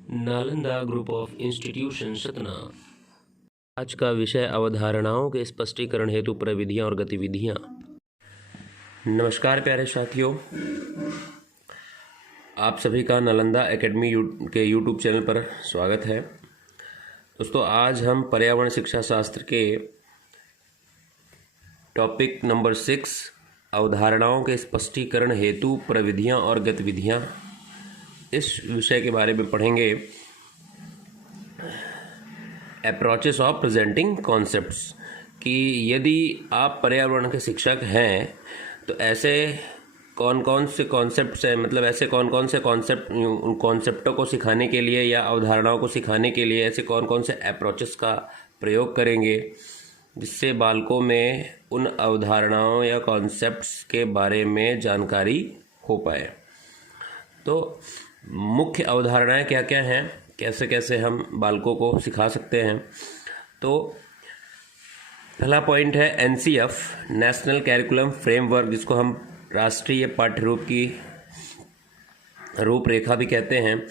Nalanda group of institution Satna. आज का विषय अवधारणाओं के स्पष्टीकरण हेतु प्रविधियां और गतिविधियां। नमस्कार प्यारे साथियों, आप सभी का नालंदा एकेडमी के यूट्यूब चैनल पर स्वागत है। दोस्तों, आज हम पर्यावरण शिक्षा शास्त्र के टॉपिक नंबर 6 अवधारणाओं के स्पष्टीकरण हेतु प्रविधियां और गतिविधियां, इस विषय के बारे में पढ़ेंगे। अप्रोचेस ऑफ प्रेजेंटिंग कॉन्सेप्ट्स, कि यदि आप पर्यावरण के शिक्षक हैं तो ऐसे कौन कौन से कॉन्सेप्ट्स हैं, मतलब ऐसे कौन कौन से कॉन्सेप्ट, उन कॉन्सेप्टों को सिखाने के लिए या अवधारणाओं को सिखाने के लिए ऐसे कौन कौन से अप्रोचेस का प्रयोग करेंगे जिससे बालकों में उन अवधारणाओं या कॉन्सेप्ट्स के बारे में जानकारी हो पाए। तो मुख्य अवधारणाएं क्या क्या हैं, कैसे कैसे हम बालकों को सिखा सकते हैं। तो पहला पॉइंट है एनसीएफ, नेशनल कैरिकुलम फ्रेमवर्क, जिसको हम राष्ट्रीय पाठ्यरूप की रूपरेखा भी कहते हैं।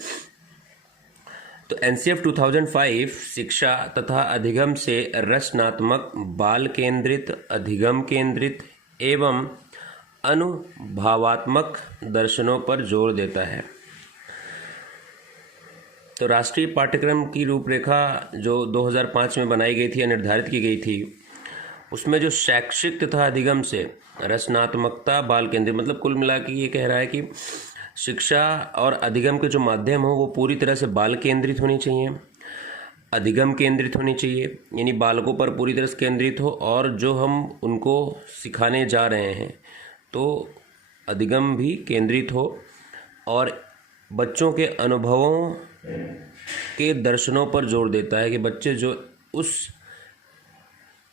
तो एनसीएफ 2005 शिक्षा तथा अधिगम से रचनात्मक, बाल केंद्रित, अधिगम केंद्रित एवं अनुभवात्मक दर्शनों पर जोर देता है। तो राष्ट्रीय पाठ्यक्रम की रूपरेखा जो 2005 में बनाई गई थी या निर्धारित की गई थी, उसमें जो शैक्षिक तथा अधिगम से रचनात्मकता, बाल केंद्रित, मतलब कुल मिला के ये कह रहा है कि शिक्षा और अधिगम के जो माध्यम हो वो पूरी तरह से बाल केंद्रित होनी चाहिए, अधिगम केंद्रित होनी चाहिए, यानी बालकों पर पूरी तरह से केंद्रित हो, और जो हम उनको सिखाने जा रहे हैं तो अधिगम भी केंद्रित हो, और बच्चों के अनुभवों के दर्शनों पर जोर देता है कि बच्चे जो उस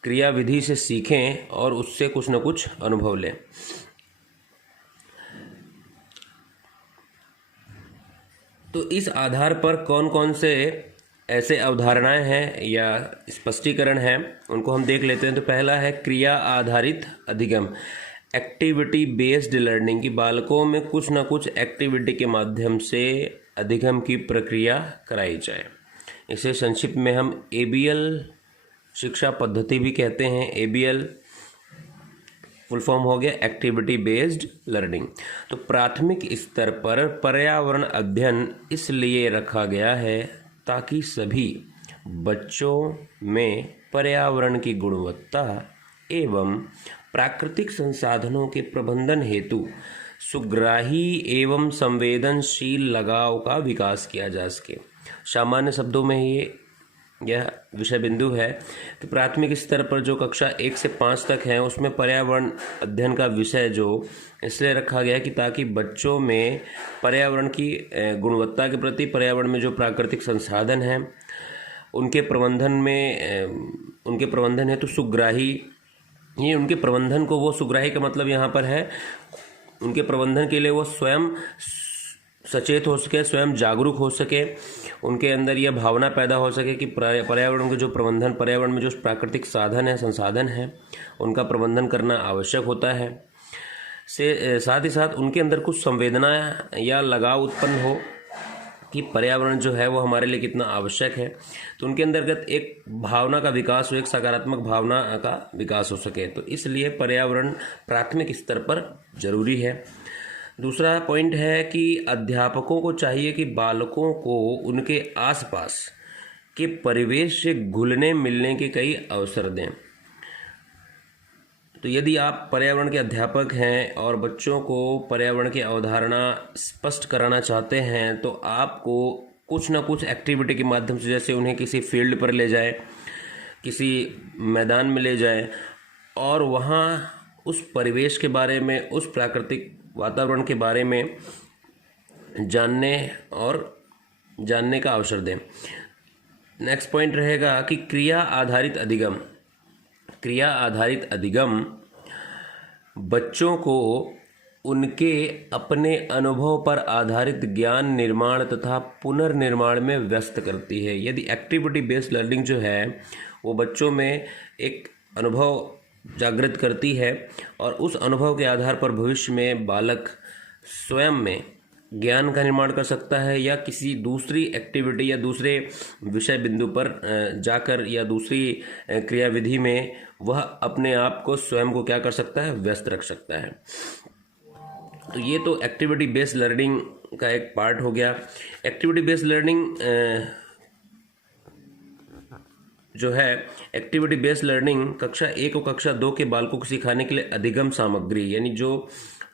क्रियाविधि से सीखें और उससे कुछ न कुछ अनुभव लें। तो इस आधार पर कौन कौन से ऐसे अवधारणाएं हैं या स्पष्टीकरण हैं, उनको हम देख लेते हैं। तो पहला है क्रिया आधारित अधिगम, एक्टिविटी बेस्ड लर्निंग, की बालकों में कुछ ना कुछ एक्टिविटी के माध्यम से अधिगम की प्रक्रिया कराई जाए। इसे संक्षिप्त में हम एबीएल शिक्षा पद्धति भी कहते हैं। एबीएल फुल फॉर्म हो गया एक्टिविटी बेस्ड लर्निंग। तो प्राथमिक स्तर पर पर्यावरण अध्ययन इसलिए रखा गया है ताकि सभी बच्चों में पर्यावरण की गुणवत्ता एवं प्राकृतिक संसाधनों के प्रबंधन हेतु सुग्राही एवं संवेदनशील लगाव का विकास किया जा सके। सामान्य शब्दों में यह विषय बिंदु है। तो प्राथमिक स्तर पर जो कक्षा 1 से 5 तक है उसमें पर्यावरण अध्ययन का विषय जो इसलिए रखा गया कि ताकि बच्चों में पर्यावरण की गुणवत्ता के प्रति, पर्यावरण में जो प्राकृतिक संसाधन हैं उनके प्रबंधन हेतु सुग्राही, ये उनके प्रबंधन को, वो सुग्राही का मतलब यहाँ पर है उनके प्रबंधन के लिए वो स्वयं सचेत हो सके, स्वयं जागरूक हो सके, उनके अंदर यह भावना पैदा हो सके कि पर्यावरण के जो प्रबंधन, पर्यावरण में जो प्राकृतिक साधन है, संसाधन है, उनका प्रबंधन करना आवश्यक होता है। साथ ही साथ उनके अंदर कुछ संवेदना या लगाव उत्पन्न हो कि पर्यावरण जो है वो हमारे लिए कितना आवश्यक है। तो उनके अंतर्गत एक भावना का विकास हो, एक सकारात्मक भावना का विकास हो सके। तो इसलिए पर्यावरण प्राथमिक स्तर पर जरूरी है। दूसरा पॉइंट है कि अध्यापकों को चाहिए कि बालकों को उनके आसपास के परिवेश से घुलने मिलने के कई अवसर दें। तो यदि आप पर्यावरण के अध्यापक हैं और बच्चों को पर्यावरण की अवधारणा स्पष्ट कराना चाहते हैं तो आपको कुछ ना कुछ एक्टिविटी के माध्यम से, जैसे उन्हें किसी फील्ड पर ले जाए, किसी मैदान में ले जाए और वहाँ उस परिवेश के बारे में, उस प्राकृतिक वातावरण के बारे में जानने का अवसर दें। नेक्स्ट पॉइंट रहेगा कि क्रिया आधारित अधिगम। क्रिया आधारित अधिगम बच्चों को उनके अपने अनुभव पर आधारित ज्ञान निर्माण तथा पुनर्निर्माण में व्यस्त करती है। यदि एक्टिविटी बेस्ड लर्निंग जो है वो बच्चों में एक अनुभव जागृत करती है और उस अनुभव के आधार पर भविष्य में बालक स्वयं में ज्ञान का निर्माण कर सकता है या किसी दूसरी एक्टिविटी या दूसरे विषय बिंदु पर जाकर या दूसरी क्रियाविधि में वह अपने आप को स्वयं को क्या कर सकता है, व्यस्त रख सकता है। तो ये तो एक्टिविटी बेस्ड लर्निंग का एक पार्ट हो गया। एक्टिविटी बेस्ड लर्निंग जो है, एक्टिविटी बेस्ड लर्निंग कक्षा 1 और कक्षा 2 के बालकों को सिखाने के लिए अधिगम सामग्री, यानी जो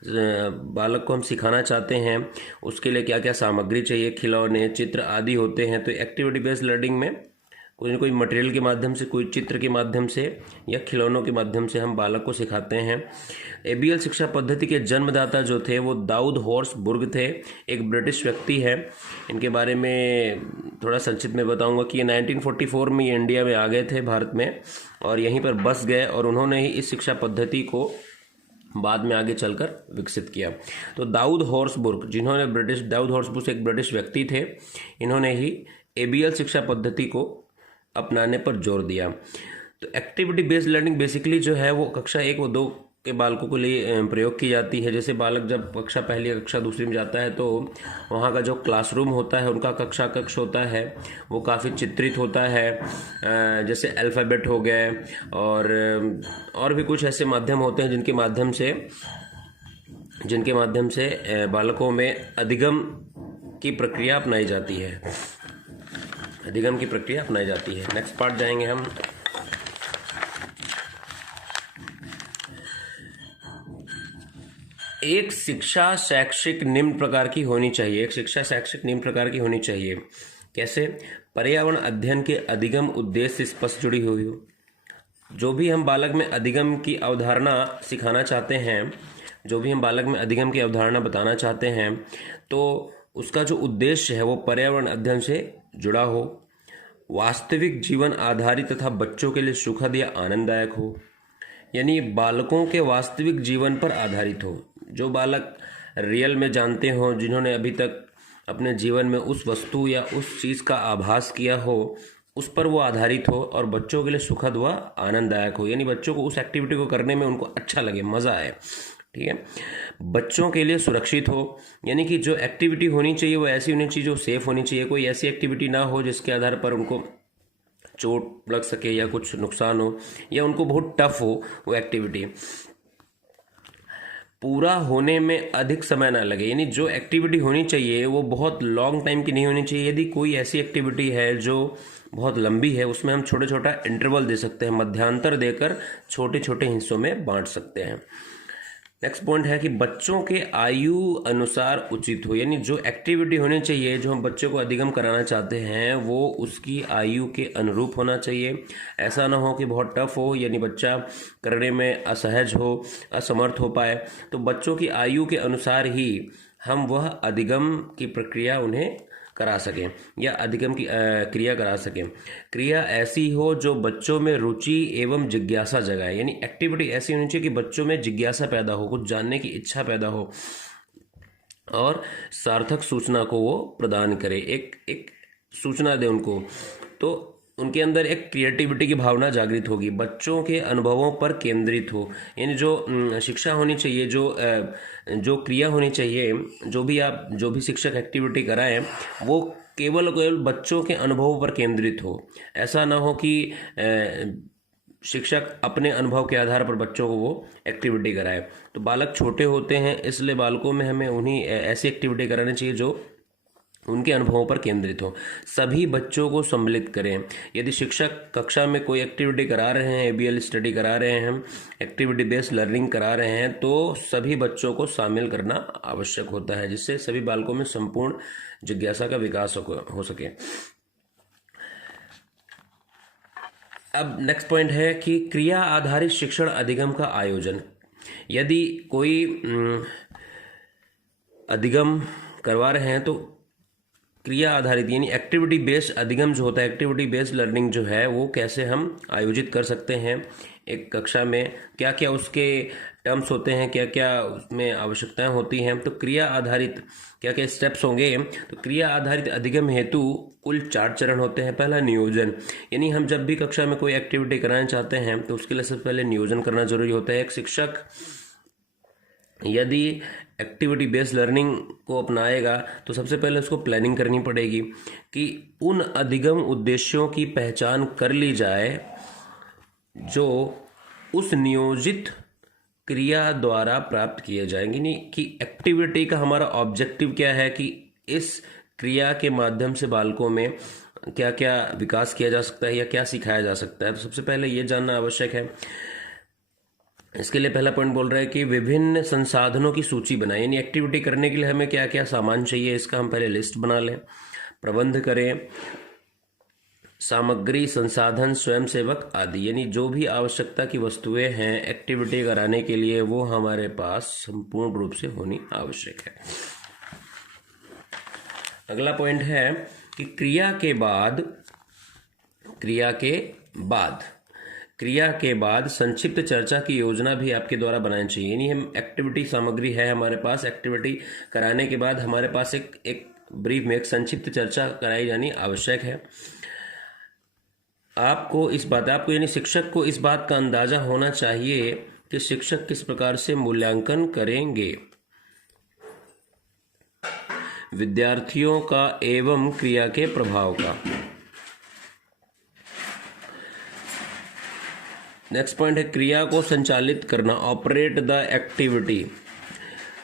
बालक को हम सिखाना चाहते हैं उसके लिए क्या क्या सामग्री चाहिए, खिलौने, चित्र आदि होते हैं। तो एक्टिविटी बेस्ड लर्निंग में कोई ना कोई मटेरियल के माध्यम से, कोई चित्र के माध्यम से या खिलौनों के माध्यम से हम बालक को सिखाते हैं। एबीएल शिक्षा पद्धति के जन्मदाता जो थे वो दाऊद हॉर्सबर्ग थे, एक ब्रिटिश व्यक्ति है। इनके बारे में थोड़ा संक्षिप्त में बताऊंगा कि ये 1944 में ये इंडिया में आ गए थे, भारत में, और यहीं पर बस गए और उन्होंने ही इस शिक्षा पद्धति को बाद में आगे चलकर विकसित किया। तो दाऊद हॉर्सबर्ग एक ब्रिटिश व्यक्ति थे, इन्होंने ही एबीएल शिक्षा पद्धति को अपनाने पर जोर दिया। तो एक्टिविटी बेस्ड लर्निंग बेसिकली जो है वो कक्षा 1 व 2 के बालकों के लिए प्रयोग की जाती है। जैसे बालक जब कक्षा 1 या कक्षा 2 में जाता है तो वहाँ का जो क्लासरूम होता है, उनका कक्ष होता है, वो काफ़ी चित्रित होता है। जैसे अल्फ़ाबेट हो गए और भी कुछ ऐसे माध्यम होते हैं जिनके माध्यम से बालकों में अधिगम की प्रक्रिया अपनाई जाती है। नेक्स्ट पार्ट जाएंगे हम। एक शिक्षा शैक्षिक निम्न प्रकार की होनी चाहिए। कैसे? पर्यावरण अध्ययन के अधिगम उद्देश्य से स्पष्ट जुड़ी हुई हो। जो भी हम बालक में अधिगम की अवधारणा सिखाना चाहते हैं, जो भी हम बालक में अधिगम की अवधारणा बताना चाहते हैं, तो उसका जो उद्देश्य है वो पर्यावरण अध्ययन से जुड़ा हो, वास्तविक जीवन आधारित तथा बच्चों के लिए सुखद या आनंददायक हो, यानी बालकों के वास्तविक जीवन पर आधारित हो। जो बालक रियल में जानते हो, जिन्होंने अभी तक अपने जीवन में उस वस्तु या उस चीज़ का आभास किया हो, उस पर वो आधारित हो और बच्चों के लिए सुखद व आनंददायक हो, यानी बच्चों को उस एक्टिविटी को करने में उनको अच्छा लगे, मज़ा आए। ठीक है। बच्चों के लिए सुरक्षित हो, यानी कि जो एक्टिविटी होनी चाहिए वो ऐसी होनी चाहिए जो सेफ होनी चाहिए। कोई ऐसी एक्टिविटी ना हो जिसके आधार पर उनको चोट लग सके या कुछ नुकसान हो या उनको बहुत टफ हो वो एक्टिविटी। पूरा होने में अधिक समय ना लगे, यानी जो एक्टिविटी होनी चाहिए वो बहुत लॉन्ग टाइम की नहीं होनी चाहिए। यदि कोई ऐसी एक्टिविटी है जो बहुत लंबी है, उसमें हम छोटे छोटा इंटरवल दे सकते हैं, मध्यांतर देकर छोटे छोटे हिस्सों में बांट सकते हैं। नेक्स्ट पॉइंट है कि बच्चों के आयु अनुसार उचित हो, यानी जो एक्टिविटी होनी चाहिए, जो हम बच्चों को अधिगम कराना चाहते हैं, वो उसकी आयु के अनुरूप होना चाहिए। ऐसा ना हो कि बहुत टफ हो, यानी बच्चा करने में असहज हो, असमर्थ हो पाए। तो बच्चों की आयु के अनुसार ही हम वह अधिगम की प्रक्रिया उन्हें करा सकें या अधिगम की क्रिया करा सकें। क्रिया ऐसी हो जो बच्चों में रुचि एवं जिज्ञासा जगाए, यानी एक्टिविटी ऐसी होनी चाहिए कि बच्चों में जिज्ञासा पैदा हो, कुछ जानने की इच्छा पैदा हो और सार्थक सूचना को वो प्रदान करे, एक सूचना दे उनको, तो उनके अंदर एक क्रिएटिविटी की भावना जागृत होगी। बच्चों के अनुभवों पर केंद्रित हो, यानी जो शिक्षा होनी चाहिए, जो क्रिया होनी चाहिए, जो भी शिक्षक एक्टिविटी कराएं, वो केवल बच्चों के अनुभवों पर केंद्रित हो। ऐसा ना हो कि शिक्षक अपने अनुभव के आधार पर बच्चों को वो एक्टिविटी कराए। तो बालक छोटे होते हैं, इसलिए बालकों में हमें उन्हीं ऐसी एक्टिविटी करानी चाहिए जो उनके अनुभवों पर केंद्रित हो। सभी बच्चों को सम्मिलित करें। यदि शिक्षक कक्षा में कोई एक्टिविटी करा रहे हैं, एबीएल स्टडी करा रहे हैं, एक्टिविटी बेस्ड लर्निंग करा रहे हैं, तो सभी बच्चों को शामिल करना आवश्यक होता है, जिससे सभी बालकों में संपूर्ण जिज्ञासा का विकास हो सके। अब नेक्स्ट पॉइंट है कि क्रिया आधारित शिक्षण अधिगम का आयोजन। यदि कोई अधिगम करवा रहे हैं तो क्रिया आधारित यानी एक्टिविटी बेस्ड अधिगम जो होता है, एक्टिविटी बेस्ड लर्निंग जो है, वो कैसे हम आयोजित कर सकते हैं एक कक्षा में, क्या क्या उसके टर्म्स होते हैं, क्या क्या उसमें आवश्यकताएं होती हैं। तो क्रिया आधारित क्या क्या स्टेप्स होंगे। तो क्रिया आधारित अधिगम हेतु कुल 4 चरण होते हैं। पहला नियोजन, यानी हम जब भी कक्षा में कोई एक्टिविटी कराना चाहते हैं तो उसके लिए सबसे पहले नियोजन करना जरूरी होता है। एक शिक्षक यदि एक्टिविटी बेस्ड लर्निंग को अपनाएगा तो सबसे पहले उसको प्लानिंग करनी पड़ेगी कि उन अधिगम उद्देश्यों की पहचान कर ली जाए जो उस नियोजित क्रिया द्वारा प्राप्त किए जाएंगे। नहीं कि एक्टिविटी का हमारा ऑब्जेक्टिव क्या है, कि इस क्रिया के माध्यम से बालकों में क्या क्या विकास किया जा सकता है या क्या सिखाया जा सकता है। तो सबसे पहले ये जानना आवश्यक है। इसके लिए पहला पॉइंट बोल रहा है कि विभिन्न संसाधनों की सूची बनाएं, यानी एक्टिविटी करने के लिए हमें क्या क्या सामान चाहिए इसका हम पहले लिस्ट बना लें। प्रबंध करें सामग्री, संसाधन, स्वयंसेवक आदि, यानी जो भी आवश्यकता की वस्तुएं हैं एक्टिविटी कराने के लिए वो हमारे पास संपूर्ण रूप से होनी आवश्यक है। अगला पॉइंट है कि क्रिया के बाद संक्षिप्त चर्चा की योजना भी आपके द्वारा बनानी चाहिए। यानी हम एक्टिविटी सामग्री है हमारे पास, एक्टिविटी कराने के बाद हमारे पास एक ब्रीफ में एक संक्षिप्त चर्चा कराई जानी आवश्यक है। आपको यानी शिक्षक को इस बात का अंदाजा होना चाहिए कि शिक्षक किस प्रकार से मूल्यांकन करेंगे विद्यार्थियों का एवं क्रिया के प्रभाव का। नेक्स्ट पॉइंट है क्रिया को संचालित करना, ऑपरेट द एक्टिविटी।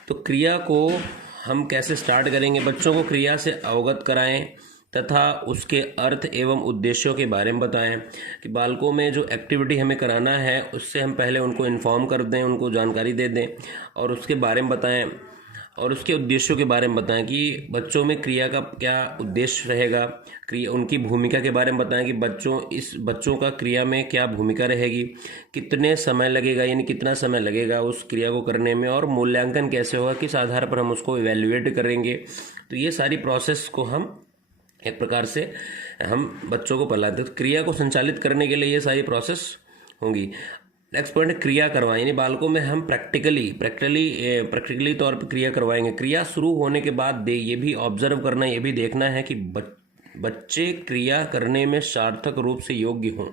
तो क्रिया को हम कैसे स्टार्ट करेंगे, बच्चों को क्रिया से अवगत कराएं तथा उसके अर्थ एवं उद्देश्यों के बारे में बताएं। कि बालकों में जो एक्टिविटी हमें कराना है उससे हम पहले उनको इन्फॉर्म कर दें, उनको जानकारी दे दें और उसके बारे में बताएं और उसके उद्देश्यों के बारे में बताएं कि बच्चों में क्रिया का क्या उद्देश्य रहेगा, क्रिया उनकी भूमिका के बारे में बताएं कि बच्चों का क्रिया में क्या भूमिका रहेगी, कितने समय लगेगा, यानी कितना समय लगेगा उस क्रिया को करने में, और मूल्यांकन कैसे होगा, किस आधार पर हम उसको इवेल्युएट करेंगे। तो ये सारी प्रोसेस को हम एक प्रकार से हम बच्चों को पढ़ाते हैं। तो क्रिया को संचालित करने के लिए ये सारी प्रोसेस होंगी। नेक्स्ट पॉइंट है क्रिया करवाएं, यानी बालकों में हम प्रैक्टिकली तौर पर क्रिया करवाएंगे। क्रिया शुरू होने के बाद ये भी ऑब्जर्व करना, ये भी देखना है कि बच्चे क्रिया करने में सार्थक रूप से योग्य हों।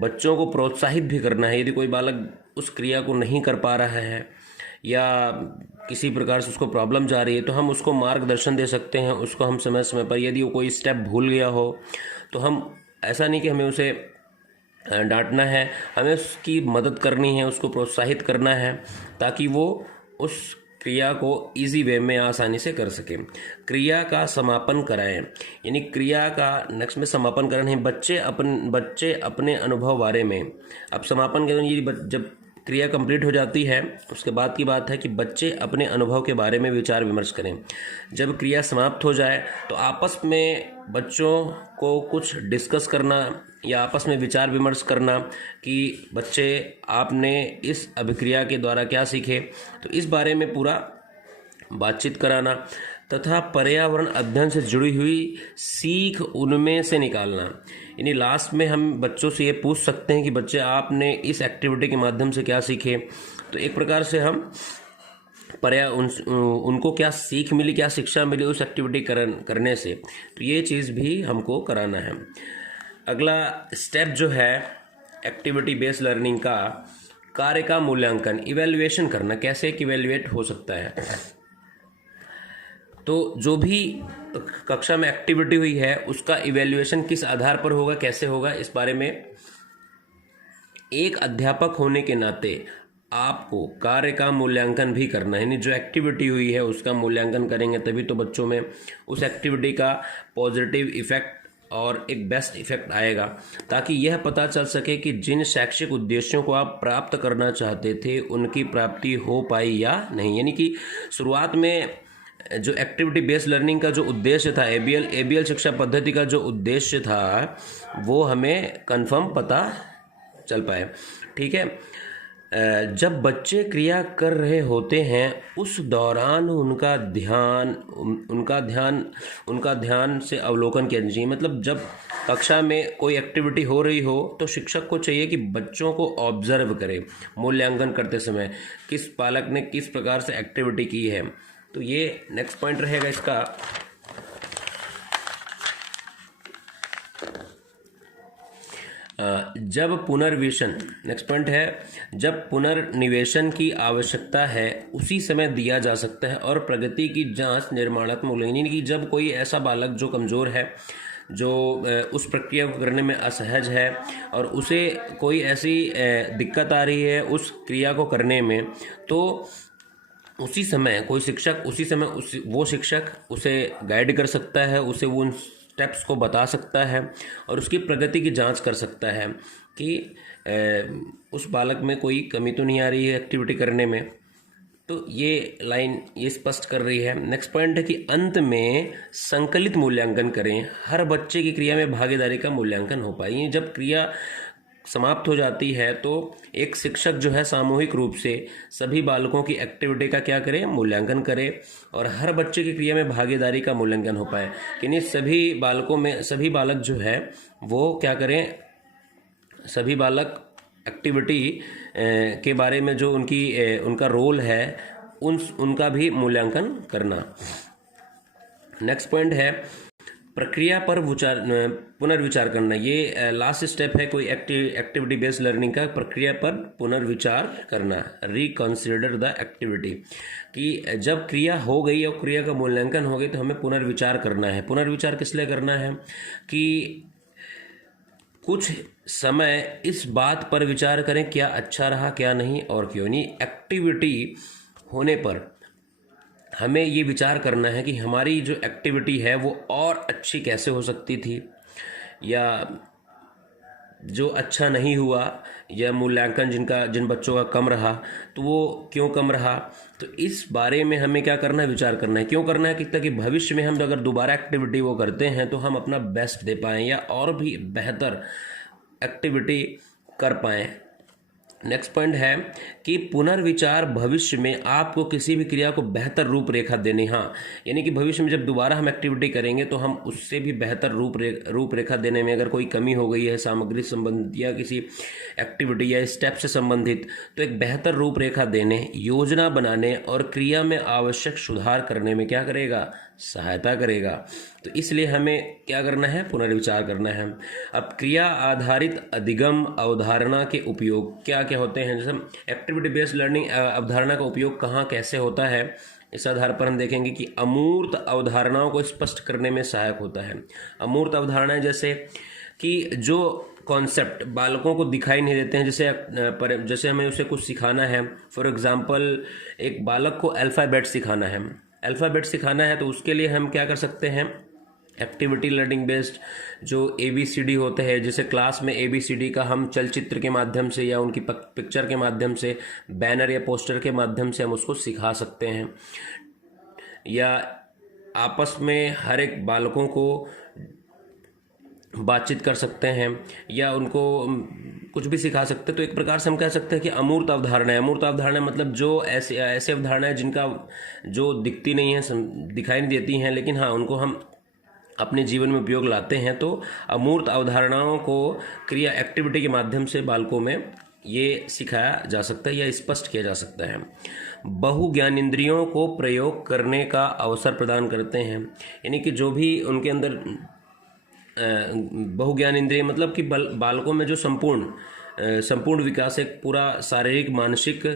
बच्चों को प्रोत्साहित भी करना है। यदि कोई बालक उस क्रिया को नहीं कर पा रहा है या किसी प्रकार से उसको प्रॉब्लम जा रही है तो हम उसको मार्गदर्शन दे सकते हैं, उसको हम समय समय पर, यदि वो कोई स्टेप भूल गया हो तो हम ऐसा नहीं कि हमें उसे डांटना है, हमें उसकी मदद करनी है, उसको प्रोत्साहित करना है ताकि वो उस क्रिया को इजी वे में आसानी से कर सके। क्रिया का समापन कराएं, यानी क्रिया का नेक्स्ट में समापन कराना है। बच्चे अपने अनुभव बारे में, अब समापन करें जब क्रिया कंप्लीट हो जाती है उसके बाद की बात है कि बच्चे अपने अनुभव के बारे में विचार विमर्श करें। जब क्रिया समाप्त हो जाए तो आपस में बच्चों को कुछ डिस्कस करना या आपस में विचार विमर्श करना कि बच्चे आपने इस अभिक्रिया के द्वारा क्या सीखे, तो इस बारे में पूरा बातचीत कराना तथा पर्यावरण अध्ययन से जुड़ी हुई सीख उनमें से निकालना। यानी लास्ट में हम बच्चों से ये पूछ सकते हैं कि बच्चे आपने इस एक्टिविटी के माध्यम से क्या सीखे। तो एक प्रकार से हम उनको क्या सीख मिली, क्या शिक्षा मिली उस एक्टिविटी करने से, तो ये चीज़ भी हमको कराना है। अगला स्टेप जो है एक्टिविटी बेस्ड लर्निंग का, कार्य का मूल्यांकन, इवैल्यूएशन करना, कैसे एक इवैल्यूएट हो सकता है। तो जो भी कक्षा में एक्टिविटी हुई है उसका इवैल्यूएशन किस आधार पर होगा, कैसे होगा, इस बारे में एक अध्यापक होने के नाते आपको कार्य का मूल्यांकन भी करना है। यानी जो एक्टिविटी हुई है उसका मूल्यांकन करेंगे तभी तो बच्चों में उस एक्टिविटी का पॉजिटिव इफेक्ट और एक बेस्ट इफेक्ट आएगा, ताकि यह पता चल सके कि जिन शैक्षिक उद्देश्यों को आप प्राप्त करना चाहते थे उनकी प्राप्ति हो पाई या नहीं। यानी कि शुरुआत में जो एक्टिविटी बेस्ड लर्निंग का जो उद्देश्य था, एबीएल शिक्षा पद्धति का जो उद्देश्य था वो हमें कंफर्म पता चल पाए। ठीक है, जब बच्चे क्रिया कर रहे होते हैं उस दौरान उनका ध्यान से अवलोकन किया चाहिए। मतलब जब कक्षा में कोई एक्टिविटी हो रही हो तो शिक्षक को चाहिए कि बच्चों को ऑब्जर्व करे, मूल्यांकन करते समय किस बालक ने किस प्रकार से एक्टिविटी की है। तो ये नेक्स्ट पॉइंट रहेगा इसका। जब पुनर्वेशन, नेक्स्ट पॉइंट है, जब पुनर्निवेशन की आवश्यकता है उसी समय दिया जा सकता है और प्रगति की जांच निर्माणात्मक मूल्यांकन, यानी कि जब कोई ऐसा बालक जो कमज़ोर है, जो उस प्रक्रिया को करने में असहज है और उसे कोई ऐसी दिक्कत आ रही है उस क्रिया को करने में, तो उसी समय कोई शिक्षक उसी समय वो शिक्षक उसे गाइड कर सकता है, उसे वो उन स्टेप्स को बता सकता है और उसकी प्रगति की जांच कर सकता है कि उस बालक में कोई कमी तो नहीं आ रही है एक्टिविटी करने में। तो ये लाइन ये स्पष्ट कर रही है। नेक्स्ट पॉइंट है कि अंत में संकलित मूल्यांकन करें, हर बच्चे की क्रिया में भागीदारी का मूल्यांकन हो पाए। जब क्रिया समाप्त हो जाती है तो एक शिक्षक जो है सामूहिक रूप से सभी बालकों की एक्टिविटी का क्या करे, मूल्यांकन करे और हर बच्चे की क्रिया में भागीदारी का मूल्यांकन हो पाए। यानी सभी बालकों में सभी बालक जो है वो क्या करें, सभी बालक एक्टिविटी के बारे में जो उनका रोल है उनका भी मूल्यांकन करना। नेक्स्ट पॉइंट है प्रक्रिया पर पुनर्विचार करना। ये लास्ट स्टेप है कोई एक्टिविटी बेस्ड लर्निंग का, प्रक्रिया पर पुनर्विचार करना, रिकंसिडर द एक्टिविटी, कि जब क्रिया हो गई और क्रिया का मूल्यांकन हो गई तो हमें पुनर्विचार करना है। पुनर्विचार किस लिए करना है कि कुछ समय इस बात पर विचार करें क्या अच्छा रहा क्या नहीं और क्यों नहीं। एक्टिविटी होने पर हमें ये विचार करना है कि हमारी जो एक्टिविटी है वो और अच्छी कैसे हो सकती थी, या जो अच्छा नहीं हुआ या मूल्यांकन जिन बच्चों का कम रहा तो वो क्यों कम रहा। तो इस बारे में हमें क्या करना है, विचार करना है। क्यों करना है कि ताकि भविष्य में हम अगर दोबारा एक्टिविटी वो करते हैं तो हम अपना बेस्ट दे पाएँ या और भी बेहतर एक्टिविटी कर पाएँ। नेक्स्ट पॉइंट है कि पुनर्विचार भविष्य में आपको किसी भी क्रिया को बेहतर रूपरेखा देने, हाँ यानी कि भविष्य में जब दोबारा हम एक्टिविटी करेंगे तो हम उससे भी बेहतर रूपरेखा देने में, अगर कोई कमी हो गई है सामग्री संबंधित या किसी एक्टिविटी या स्टेप से संबंधित, तो एक बेहतर रूपरेखा देने, योजना बनाने और क्रिया में आवश्यक सुधार करने में क्या करेगा, सहायता करेगा। तो इसलिए हमें क्या करना है, पुनर्विचार करना है। अब क्रिया आधारित अधिगम अवधारणा के उपयोग क्या क्या होते हैं, जैसे एक्टिविटी बेस्ड लर्निंग अवधारणा का उपयोग कहाँ कैसे होता है, इस आधार पर हम देखेंगे कि अमूर्त अवधारणाओं को स्पष्ट करने में सहायक होता है। अमूर्त अवधारणाएं जैसे कि जो कॉन्सेप्ट बालकों को दिखाई नहीं देते हैं, जैसे हमें उसे कुछ सिखाना है। फॉर एग्जांपल एक बालक को अल्फ़ाबेट सिखाना है तो उसके लिए हम क्या कर सकते हैं, एक्टिविटी लर्निंग बेस्ड जो ABCD होते हैं, जैसे क्लास में ABCD का हम चलचित्र के माध्यम से या उनकी पिक्चर के माध्यम से, बैनर या पोस्टर के माध्यम से हम उसको सिखा सकते हैं। या आपस में हर एक बालकों को बातचीत कर सकते हैं या उनको कुछ भी सिखा सकते हैं। तो एक प्रकार से हम कह सकते हैं कि अमूर्त अवधारणा है। अमूर्त अवधारणा मतलब जो ऐसे अवधारणाएं जिनका जो दिखती नहीं है, दिखाई नहीं देती हैं, लेकिन हाँ उनको हम अपने जीवन में उपयोग लाते हैं। तो अमूर्त अवधारणाओं को क्रिया एक्टिविटी के माध्यम से बालकों में ये सिखाया जा सकता है या स्पष्ट किया जा सकता है। बहु ज्ञानेंद्रियों को प्रयोग करने का अवसर प्रदान करते हैं, यानी कि जो भी उनके अंदर बहु ज्ञानेंद्रिय मतलब कि बालकों में जो संपूर्ण विकास, एक पूरा शारीरिक, मानसिक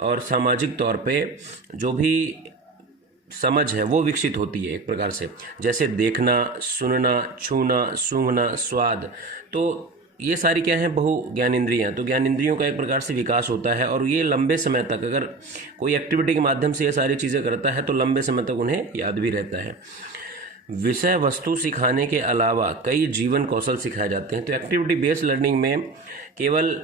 और सामाजिक तौर पे जो भी समझ है वो विकसित होती है एक प्रकार से, जैसे देखना, सुनना, छूना, सूंघना, स्वाद। तो ये सारी क्या है, बहु ज्ञानेंद्रियाँ। तो ज्ञानेंद्रियों का एक प्रकार से विकास होता है और ये लंबे समय तक, अगर कोई एक्टिविटी के माध्यम से ये सारी चीज़ें करता है तो लंबे समय तक उन्हें याद भी रहता है। विषय वस्तु सिखाने के अलावा कई जीवन कौशल सिखाए जाते हैं। तो एक्टिविटी बेस्ड लर्निंग में केवल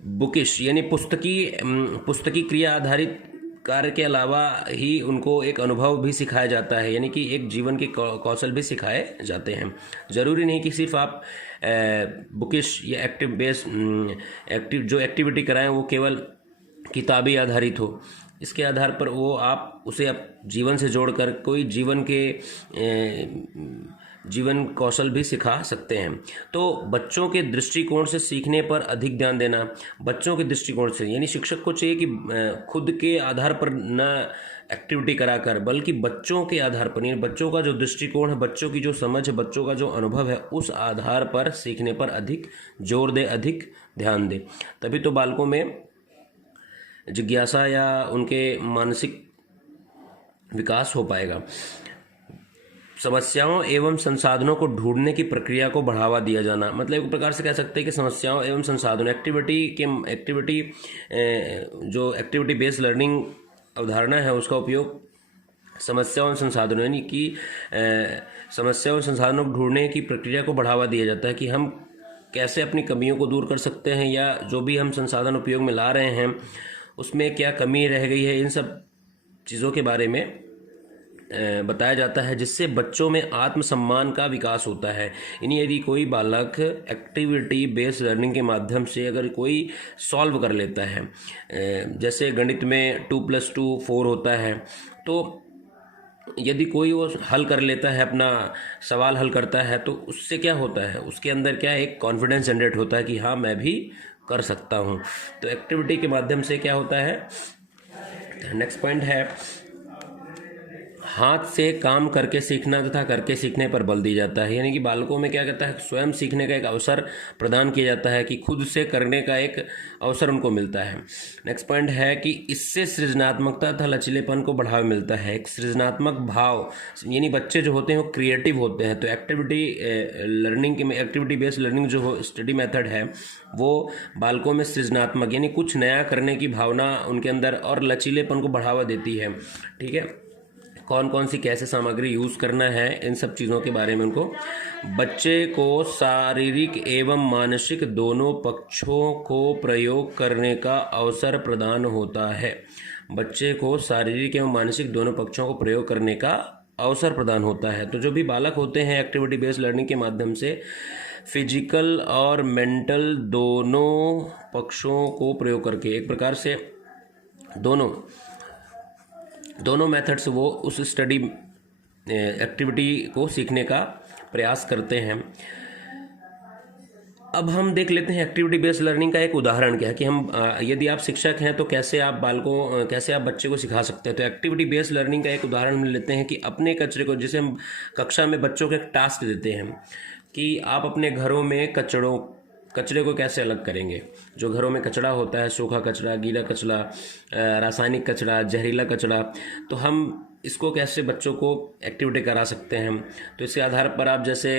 बुकिश यानी पुस्तकी क्रिया आधारित कार्य के अलावा ही उनको एक अनुभव भी सिखाया जाता है, यानी कि एक जीवन के कौशल भी सिखाए जाते हैं। ज़रूरी नहीं कि सिर्फ आप बुकिश या जो एक्टिविटी कराएं वो केवल किताबी आधारित हो। इसके आधार पर वो आप उसे जीवन से जोड़कर कोई जीवन कौशल भी सिखा सकते हैं। तो बच्चों के दृष्टिकोण से सीखने पर अधिक ध्यान देना, बच्चों के दृष्टिकोण से, यानी शिक्षक को चाहिए कि खुद के आधार पर न एक्टिविटी कराकर, बल्कि बच्चों के आधार पर, यानी बच्चों का जो दृष्टिकोण है, बच्चों की जो समझ है, बच्चों का जो अनुभव है, उस आधार पर सीखने पर अधिक जोर दे, अधिक ध्यान दे। तभी तो बालकों में जिज्ञासा या उनके मानसिक विकास हो पाएगा। समस्याओं एवं संसाधनों को ढूंढने की प्रक्रिया को बढ़ावा दिया जाना, मतलब एक प्रकार से कह सकते हैं कि समस्याओं एवं संसाधनों, जो एक्टिविटी बेस्ड लर्निंग अवधारणा है, उसका उपयोग समस्याओं एवं संसाधनों, यानी कि समस्याओं और संसाधनों को ढूंढने की प्रक्रिया को बढ़ावा दिया जाता है कि हम कैसे अपनी कमियों को दूर कर सकते हैं, या जो भी हम संसाधन उपयोग में ला रहे हैं उसमें क्या कमी रह गई है, इन सब चीज़ों के बारे में बताया जाता है, जिससे बच्चों में आत्मसम्मान का विकास होता है। यानी यदि कोई बालक एक्टिविटी बेस्ड लर्निंग के माध्यम से अगर कोई सॉल्व कर लेता है, जैसे गणित में 2+2 4 होता है, तो यदि कोई वो हल कर लेता है, अपना सवाल हल करता है, तो उससे क्या होता है, उसके अंदर क्या एक कॉन्फिडेंस जनरेट होता है कि हाँ मैं भी कर सकता हूँ। तो एक्टिविटी के माध्यम से क्या होता है, नेक्स्ट पॉइंट है हाथ से काम करके सीखना तथा करके सीखने पर बल दिया जाता है। यानी कि बालकों में क्या कहता है, स्वयं सीखने का एक अवसर प्रदान किया जाता है कि खुद से करने का एक अवसर उनको मिलता है। नेक्स्ट पॉइंट है कि इससे सृजनात्मकता तथा लचीलेपन को बढ़ावा मिलता है। एक सृजनात्मक भाव, यानी बच्चे जो होते हैं वो क्रिएटिव होते हैं। तो एक्टिविटी बेस्ड लर्निंग जो स्टडी मेथड है वो बालकों में सृजनात्मक, यानी कुछ नया करने की भावना उनके अंदर और लचीलेपन को बढ़ावा देती है। ठीक है, कौन कौन सी कैसे सामग्री यूज़ करना है, इन सब चीज़ों के बारे में उनको, बच्चे को शारीरिक एवं मानसिक दोनों पक्षों को प्रयोग करने का अवसर प्रदान होता है। बच्चे को शारीरिक एवं मानसिक दोनों पक्षों को प्रयोग करने का अवसर प्रदान होता है। तो जो भी बालक होते हैं एक्टिविटी बेस्ड लर्निंग के माध्यम से फिजिकल और मेंटल दोनों पक्षों को प्रयोग करके, एक प्रकार से दोनों मेथड्स वो उस स्टडी एक्टिविटी को सीखने का प्रयास करते हैं। अब हम देख लेते हैं एक्टिविटी बेस्ड लर्निंग का एक उदाहरण क्या है कि हम यदि आप शिक्षक हैं तो कैसे आप बच्चे को सिखा सकते हैं। तो एक्टिविटी बेस्ड लर्निंग का एक उदाहरण लेते हैं कि अपने कचरे को, जिसे हम कक्षा में बच्चों को एक टास्क देते हैं कि आप अपने घरों में कचरे को कैसे अलग करेंगे। जो घरों में कचरा होता है, सूखा कचरा, गीला कचरा, रासायनिक कचरा, जहरीला कचरा, तो हम इसको कैसे बच्चों को एक्टिविटी करा सकते हैं। तो इसके आधार पर आप जैसे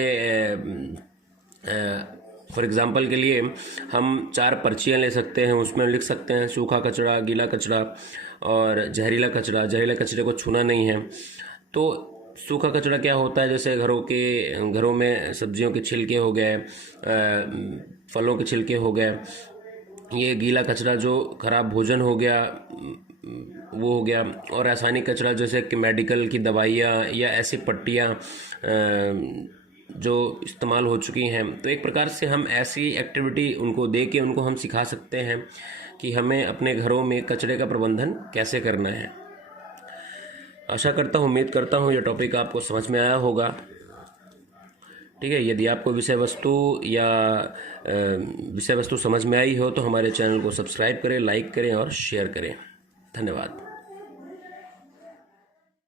फॉर एग्ज़ाम्पल के लिए हम 4 पर्चियाँ ले सकते हैं, उसमें लिख सकते हैं सूखा कचरा, गीला कचरा और जहरीला कचरा। जहरीला कचरे को छूना नहीं है। तो सूखा कचरा क्या होता है, जैसे घरों में सब्जियों के छिलके हो गए, फलों के छिलके हो गए। ये गीला कचरा जो खराब भोजन हो गया वो हो गया। और रासायनिक कचरा जैसे कि मेडिकल की दवाइयाँ या ऐसी पट्टियाँ जो इस्तेमाल हो चुकी हैं। तो एक प्रकार से हम ऐसी एक्टिविटी उनको दे के उनको हम सिखा सकते हैं कि हमें अपने घरों में कचरे का प्रबंधन कैसे करना है। आशा करता हूँ, उम्मीद करता हूँ यह टॉपिक आपको समझ में आया होगा। ठीक है, यदि आपको विषय वस्तु समझ में आई हो तो हमारे चैनल को सब्सक्राइब करें, लाइक करें और शेयर करें। धन्यवाद।